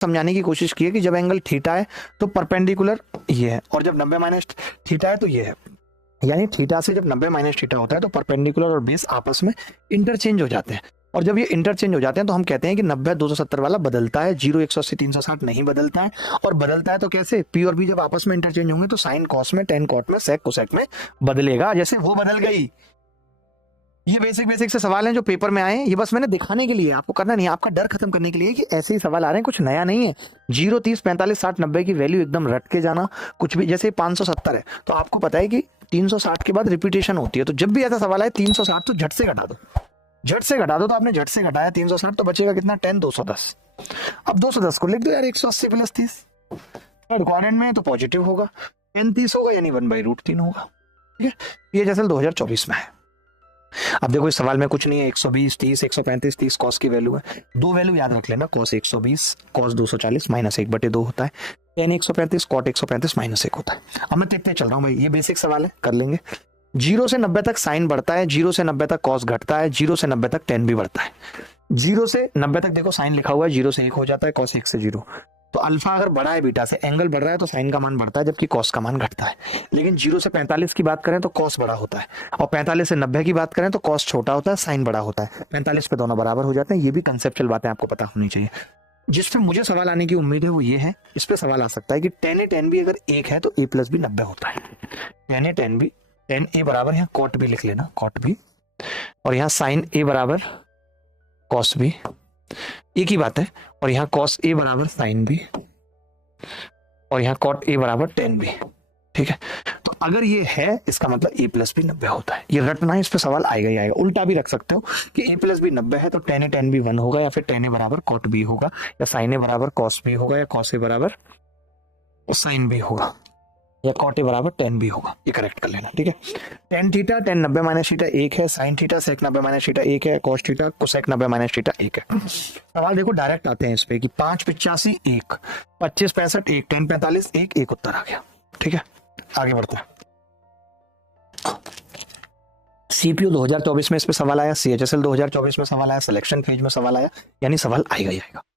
समझाने की कोशिश की है कि जब एंगल थीटा है तो परपेंडिकुलर ये है, और जब 90 माइनस थीटा है तो ये है। यानी थीटा से जब 90 माइनस थीटा होता है तो परपेंडिकुलर और बेस आपस में इंटरचेंज हो जाते हैं, और जब ये इंटरचेंज हो जाते हैं तो हम कहते हैं कि 90 270 वाला बदलता है, 0 180 360 नहीं बदलता है। और बदलता है तो कैसे, पी और बी जब आपस में इंटरचेंज होंगे तो साइन कॉस में, टेन कॉट में, सेक कोसेक में बदलेगा, जैसे वो बदल गई। ये बेसिक बेसिक से सवाल हैं जो पेपर में आए हैं, ये बस मैंने दिखाने के लिए, आपको करना नहीं है, आपका डर खत्म करने के लिए कि ऐसे ही सवाल आ रहे हैं, कुछ नया नहीं है। 0 30 45 60 90 की वैल्यू एकदम रट के जाना, कुछ भी। जैसे 570 है तो आपको पता है कि 360 के बाद रिपीटेशन होती है, तो जब भी ऐसा सवाल आए 360 तो झट से घटा दो, झट से घटा दो। तो आपने झट से घटाया 360 तो बचेगा कितना, 10 210। अब 210 को लिख दो यार, 180 प्लस 30 रिक्वायरमेंट में तो पॉजिटिव होगा, 10 30 होगा यानी 1/√3 होगा। ठीक है, ये जैसे 2024 में है। अब देखो इस सवाल में कुछ नहीं है, 120 30 135 30 कॉस की वैल्यू है, दो वैल्यू याद रख लेना, कॉस 120 कॉस 240 -1/2 होता है, टेन 135 कॉट 135 -1 होता है। अब मैं देखते चल रहा हूँ भाई, ये बेसिक सवाल है, कर लेंगे। 0 से 90 तक साइन बढ़ता है, 0 से 90 तक कॉस घटता है, 0 से 90 तक टेन भी बढ़ता है। 0 से 90 तक देखो साइन लिखा हुआ है, 0 से 1 हो जाता है, कॉस 1 से 0। तो अल्फा अगर बढ़ा है बीटा से, एंगल बढ़ रहा है तो साइन का मान बढ़ता है जबकि कॉस का मान घटता है। लेकिन 0 से 45 की बात करें तो कॉस बड़ा होता है, और 45 से 90 की बात करें तो कॉस छोटा होता है, साइन बड़ा होता है। 45 पे दोनों बराबर हो जाते हैं। ये भी कंसेप्चुअल बातें आपको पता होनी चाहिए। जिस पे मुझे सवाल आने की उम्मीद है वो ये है, इस पे सवाल आ सकता है कि tan A tan B अगर 1 है तो A प्लस बी 90 होता है। tan A tan B tan A बराबर, यहाँ कॉट भी लिख लेना, कॉट भी, और यहाँ साइन A बराबर कॉस B, एक ही बात है। और यहाँ कॉस A बराबर साइन B, और यहाँ कॉट A बराबर tan B। ठीक है, तो अगर ये है इसका मतलब A प्लस बी 90 होता है। ये रटना है, इस पे सवाल आएगा ही आएगा। उल्टा भी रख सकते हो कि A प्लस बी 90 है तो tan A tan B 1 होगा, या फिर tan A बराबर कॉट B होगा, या साइन A बराबर कॉस B होगा, या कॉस A बराबर साइन B होगा, या कॉट A बराबर tan B होगा। ये करेक्ट कर लेना। ठीक है, tan theta tan 90 minus theta 1 है, sine theta sec 90 minus theta 1 है, cos theta cosec 90 minus theta 1 है। सवाल देखो डायरेक्ट आते हैं इस पे कि 5 85 1 25 65 1 10 45 1 1 उत्तर आ गया। ठीक है, आगे बढ़ते हैं। सीपीयू 2024 में इस पे सवाल आया, सीएचएसएल 2024 में सवाल आया, सिलेक्शन फेज में सवाल आया, यानी सवाल आएगा ही आएगा।